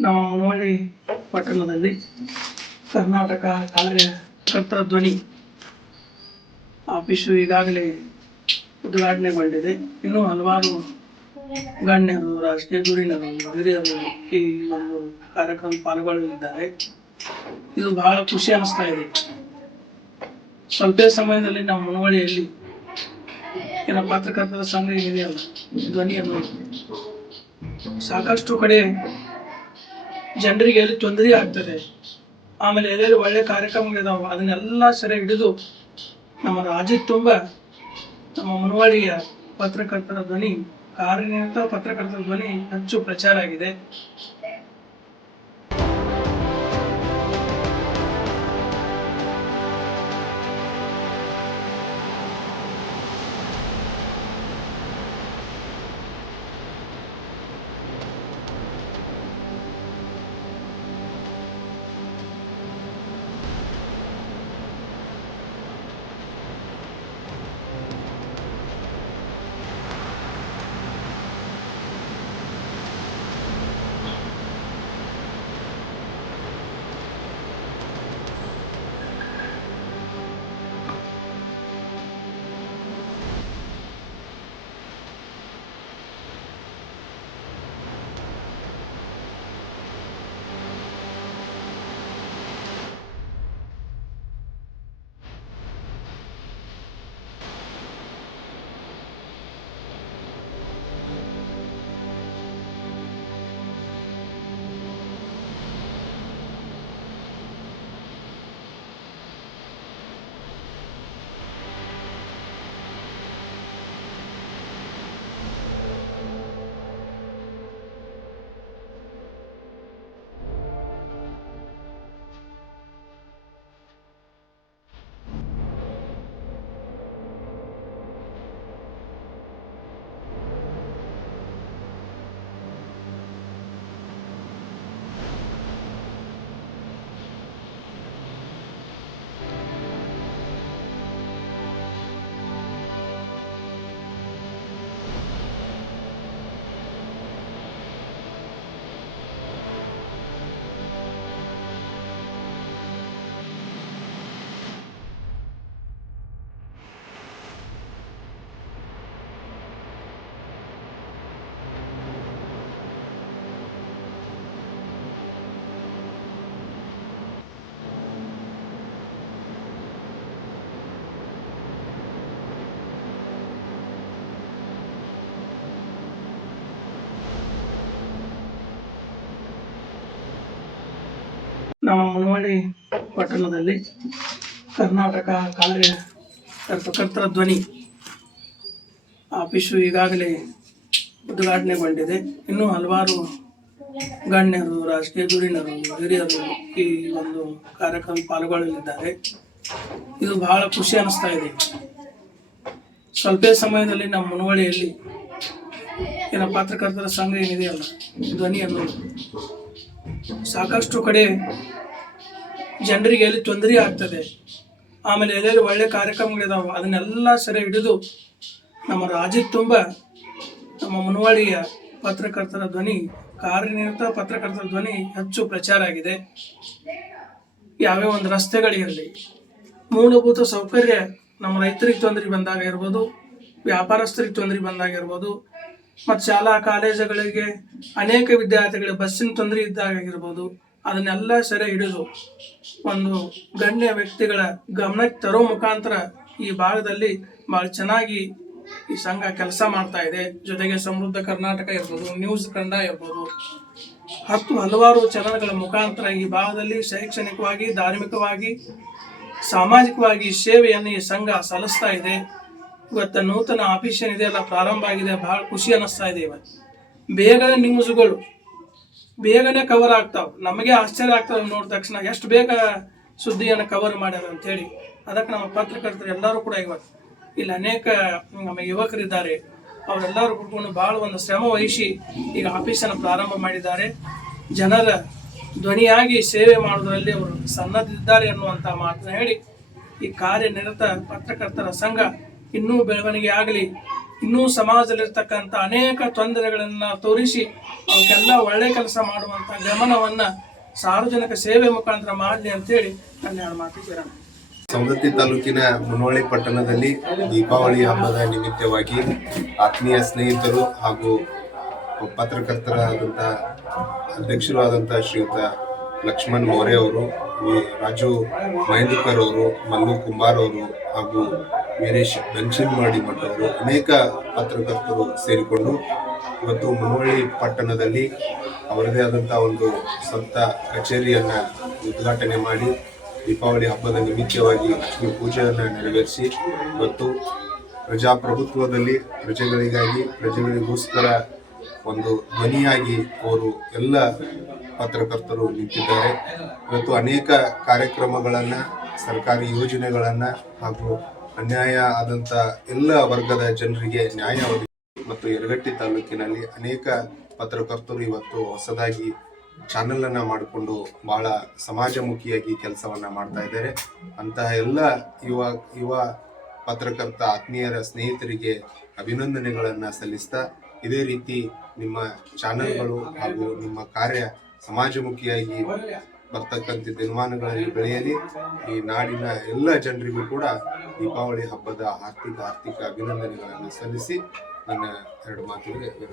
ನಮ್ಮ ಮುನವಳ್ಳಿ ಪಟ್ಟಣದಲ್ಲಿ ಕರ್ನಾಟಕ ಕಲೆ ಧ್ವನಿ ಆಫೀಸು ಈಗಾಗಲೇ ಉದ್ಘಾಟನೆಗೊಂಡಿದೆ. ಇನ್ನೂ ಹಲವಾರು ಗಣ್ಯರು, ರಾಜಕೀಯ ಧುರೀಣರು ಹಿರಿಯರು ಈ ಒಂದು ಕಾರ್ಯಕ್ರಮ ಪಾಲ್ಗೊಳ್ಳಲಿದ್ದಾರೆ. ಇದು ಬಹಳ ಖುಷಿ ಅನಿಸ್ತಾ ಇದೆ. ಸ್ವಲ್ಪ ಸಮಯದಲ್ಲಿ ನಮ್ಮ ಮನವಳಿಯಲ್ಲಿ ಏನ ಪತ್ರಕರ್ತರ ಸಂಘ ಇದೆಯಲ್ಲ ಧ್ವನಿಯನ್ನು ಸಾಕಷ್ಟು ಕಡೆ ಜನರಿಗೆ ಎಲ್ಲಿ ತೊಂದರೆ ಆಗ್ತದೆ. ಆಮೇಲೆ ಎಲ್ಲೆಲ್ಲಿ ಒಳ್ಳೆ ಕಾರ್ಯಕ್ರಮಗಳಿದಾವೆ ಅದನ್ನೆಲ್ಲ ಸೆರೆ ಹಿಡಿದು ನಮ್ಮ ರಾಜ್ಯದ ತುಂಬ ನಮ್ಮ ಮುನವಾಡಿಯ ಪತ್ರಕರ್ತರ ಧ್ವನಿ ಕಾರ್ಯನಿರತ ಪತ್ರಕರ್ತರ ಧ್ವನಿ ಹೆಚ್ಚು ಪ್ರಚಾರ ಆಗಿದೆ. ನಮ್ಮ ಮುನವಳ್ಳಿ ಪಟ್ಟಣದಲ್ಲಿ ಕರ್ನಾಟಕ ಕಾರ್ಯ ಕರ್ತಕರ್ತರ ಧ್ವನಿ ಆಫೀಸು ಈಗಾಗಲೇ ಉದ್ಘಾಟನೆಗೊಂಡಿದೆ. ಇನ್ನೂ ಹಲವಾರು ಗಣ್ಯರು, ರಾಜಕೀಯ ಧುರೀಣರು ಹಿರಿಯರು ಈ ಒಂದು ಕಾರ್ಯಕ್ರಮ ಪಾಲ್ಗೊಳ್ಳಲಿದ್ದಾರೆ. ಇದು ಬಹಳ ಖುಷಿ ಅನಿಸ್ತಾ ಇದೆ. ಸ್ವಲ್ಪ ಸಮಯದಲ್ಲಿ ನಮ್ಮ ಮುನವಳಿಯಲ್ಲಿ ಏನ ಪತ್ರಕರ್ತರ ಸಂಘ ಧ್ವನಿ ಅನ್ನೋದು ಸಾಕಷ್ಟು ಕಡೆ ಜನರಿಗೆ ಎಲ್ಲಿ ತೊಂದರೆ ಆಗ್ತದೆ. ಆಮೇಲೆ ಎಲ್ಲೆಲ್ಲಿ ಒಳ್ಳೆ ಕಾರ್ಯಕ್ರಮಗಳಿದಾವೆ ಅದನ್ನೆಲ್ಲ ಸೆರೆ ಹಿಡಿದು ನಮ್ಮ ರಾಜ್ಯದ ತುಂಬ ನಮ್ಮ ಮುನವಾಡಿಯ ಪತ್ರಕರ್ತರ ಧ್ವನಿ, ಕಾರ್ಯನಿರತ ಪತ್ರಕರ್ತರ ಧ್ವನಿ ಹೆಚ್ಚು ಪ್ರಚಾರ ಆಗಿದೆ. ಯಾವ್ಯಾವ ಒಂದು ರಸ್ತೆಗಳಿರಲಿ ಮೂಲಭೂತ ಸೌಕರ್ಯ ನಮ್ಮ ರೈತರಿಗೆ ತೊಂದರೆ ಬಂದಾಗ ಇರ್ಬೋದು, ವ್ಯಾಪಾರಸ್ಥರಿಗೆ ತೊಂದರೆ ಬಂದಾಗ ಇರ್ಬೋದು, ಮತ್ತು ಶಾಲಾ, ಕಾಲೇಜುಗಳಿಗೆ ಅನೇಕ ವಿದ್ಯಾರ್ಥಿಗಳಿಗೆ ಬಸ್ಸಿನ ತೊಂದರೆ ಇದ್ದಾಗ ಆಗಿರ್ಬೋದು ಅದನ್ನೆಲ್ಲ ಸೆರೆ ಹಿಡಿದು ಒಂದು ಗಣ್ಯ ವ್ಯಕ್ತಿಗಳ ಗಮನಕ್ಕೆ ತರೋ ಮುಖಾಂತರ ಈ ಭಾಗದಲ್ಲಿ ಭಾಳ ಚೆನ್ನಾಗಿ ಈ ಸಂಘ ಕೆಲಸ ಮಾಡ್ತಾ ಇದೆ. ಜೊತೆಗೆ ಸಮೃದ್ಧ ಕರ್ನಾಟಕ ಇರ್ಬೋದು ನ್ಯೂಸ್ ಕಂಡ ಇರ್ಬೋದು. ಹತ್ತು ಹಲವಾರು ಚಾನಲ್ಗಳ ಮುಖಾಂತರ ಈ ಭಾಗದಲ್ಲಿ ಶೈಕ್ಷಣಿಕವಾಗಿ, ಧಾರ್ಮಿಕವಾಗಿ, ಸಾಮಾಜಿಕವಾಗಿ ಸೇವೆಯನ್ನು ಈ ಸಂಘ ಸಲ್ಲಿಸ್ತಾ ಇದೆ. ಇವತ್ತು ನೂತನ ಆಫೀಸ್ ಏನಿದೆಯಲ್ಲ ಪ್ರಾರಂಭ ಆಗಿದೆ ಬಹಳ ಖುಷಿ ಅನ್ನಿಸ್ತಾ ಇದೆ ಇವತ್ತು. ಬೇಗನೆ ನ್ಯೂಸ್ಗಳು ಬೇಗನೆ ಕವರ್ ಆಗ್ತಾವ. ನಮಗೆ ಆಶ್ಚರ್ಯ ಆಗ್ತದೆ ನೋಡಿದ ತಕ್ಷಣ. ಎಷ್ಟು ಬೇಗ ಸುದ್ದಿಯನ್ನು ಕವರ್ ಮಾಡ್ಯಾರ ಅಂತೇಳಿ ಅದಕ್ಕೆ ನಮ್ಮ ಪತ್ರಕರ್ತರು ಎಲ್ಲರೂ ಕೂಡ ಇವತ್ತು ಇಲ್ಲಿ ಅನೇಕ ನಮ್ಮ ಯುವಕರಿದ್ದಾರೆ. ಅವರೆಲ್ಲರೂ ಕೂತ್ಕೊಂಡು ಭಾಳ ಒಂದು ಶ್ರಮ ವಹಿಸಿ ಈಗ ಆಫೀಸನ್ನು ಪ್ರಾರಂಭ ಮಾಡಿದ್ದಾರೆ. ಜನರ ಧ್ವನಿಯಾಗಿ ಸೇವೆ ಮಾಡೋದರಲ್ಲಿ ಅವರು ಸನ್ನದ್ದಿದ್ದಾರೆ ಅನ್ನುವಂಥ ಮಾತನ್ನ ಹೇಳಿ ಈ ಕಾರ್ಯನಿರತ ಪತ್ರಕರ್ತರ ಸಂಘ ಇನ್ನೂ ಬೆಳವಣಿಗೆ ಆಗಲಿ. ಇನ್ನೂ ಸಮಾಜದಲ್ಲಿರ್ತಕ್ಕಂಥ ಅನೇಕ ತೊಂದರೆಗಳನ್ನು ತೋರಿಸಿ ಅವಕ್ಕೆಲ್ಲ ಒಳ್ಳೆ ಕೆಲಸ ಮಾಡುವಂಥ ಗಮನವನ್ನು ಸಾರ್ವಜನಿಕ ಸೇವೆ ಮುಖಾಂತರ ಮಾಡಲಿ ಅಂತೇಳಿ ಕಲ್ಯಾಣ ಮಾತಿದ್ದೀರ ಮಾತು ಸವದತ್ತಿ ತಾಲೂಕಿನ ಮುನವಳ್ಳಿ ಪಟ್ಟಣದಲ್ಲಿ ದೀಪಾವಳಿ ಹಬ್ಬದ ನಿಮಿತ್ತವಾಗಿ ಆತ್ಮೀಯ ಸ್ನೇಹಿತರು ಹಾಗೂ ಪತ್ರಕರ್ತರಾದಂಥ ಅಧ್ಯಕ್ಷರು ಆದಂಥ ಶ್ರೀಯುತ ಲಕ್ಷ್ಮಣ್ ಮೌರ್ಯ ಅವರು ರಾಜು ಮಹೇಂದ್ರಕರ್ ಅವರು, ಮಲ್ಲು ಕುಂಬಾರ್ ಅವರು ಹಾಗೂ ವೀರೇಶ್ ಮೆನ್ಷನ್ ಮಾಡಿ ಮಟ್ಟವರು ಅನೇಕ ಪತ್ರಕರ್ತರು ಸೇರಿಕೊಂಡು ಇವತ್ತು ಮುನವಳ್ಳಿ ಪಟ್ಟಣದಲ್ಲಿ ಅವರದೇ ಆದಂಥ ಒಂದು ಸ್ವಂತ ಕಚೇರಿಯನ್ನ ಉದ್ಘಾಟನೆ ಮಾಡಿ ದೀಪಾವಳಿ ಹಬ್ಬದ ನಿಮಿತ್ತವಾಗಿ ಲಕ್ಷ್ಮೀ ಪೂಜೆಯನ್ನು ನೆರವೇರಿಸಿ ಇವತ್ತು ಪ್ರಜಾಪ್ರಭುತ್ವದಲ್ಲಿ ಪ್ರಜೆಗಳಿಗಾಗಿ, ಪ್ರಜೆಗಳಿಗೋಸ್ಕರ ಒಂದು ಧ್ವನಿಯಾಗಿ ಅವರು ಎಲ್ಲ ಪತ್ರಕರ್ತರು ನಿಂತಿದ್ದಾರೆ. ಇವತ್ತು ಅನೇಕ ಕಾರ್ಯಕ್ರಮಗಳನ್ನು, ಸರ್ಕಾರಿ ಯೋಜನೆಗಳನ್ನು ಹಾಗೂ ಅನ್ಯಾಯ ಆದಂಥ ಎಲ್ಲ ವರ್ಗದ ಜನರಿಗೆ ನ್ಯಾಯ ಮತ್ತು ಯರಗಟ್ಟಿ ತಾಲೂಕಿನಲ್ಲಿ ಅನೇಕ ಪತ್ರಕರ್ತರು ಇವತ್ತು ಹೊಸದಾಗಿ ಚಾನೆಲ್ ಅನ್ನ ಮಾಡಿಕೊಂಡು ಬಹಳ ಸಮಾಜಮುಖಿಯಾಗಿ ಕೆಲಸವನ್ನ ಮಾಡ್ತಾ ಇದ್ದಾರೆ. ಅಂತಹ ಎಲ್ಲ ಯುವ ಯುವ ಪತ್ರಕರ್ತ ಆತ್ಮೀಯರ ಸ್ನೇಹಿತರಿಗೆ ಅಭಿನಂದನೆಗಳನ್ನ ಸಲ್ಲಿಸ್ತಾ ಇದೇ ರೀತಿ ನಿಮ್ಮ ಚಾನೆಲ್ಗಳು ಹಾಗೂ ನಿಮ್ಮ ಕಾರ್ಯ ಸಮಾಜಮುಖಿಯಾಗಿ ಬರ್ತಕ್ಕಂಥ ದಿನಮಾನಗಳಲ್ಲಿ ಬೆಳೆಯಲಿ, ಈ ನಾಡಿನ ಎಲ್ಲ ಜನರಿಗೂ ಕೂಡ ದೀಪಾವಳಿ ಹಬ್ಬದ ಆರ್ಥಿಕ ಆರ್ಥಿಕ ಅಭಿನಂದನೆಗಳನ್ನು ಸಲ್ಲಿಸಿ ನನ್ನ ಎರಡು ಮಾತುಗಳಿಗೆ.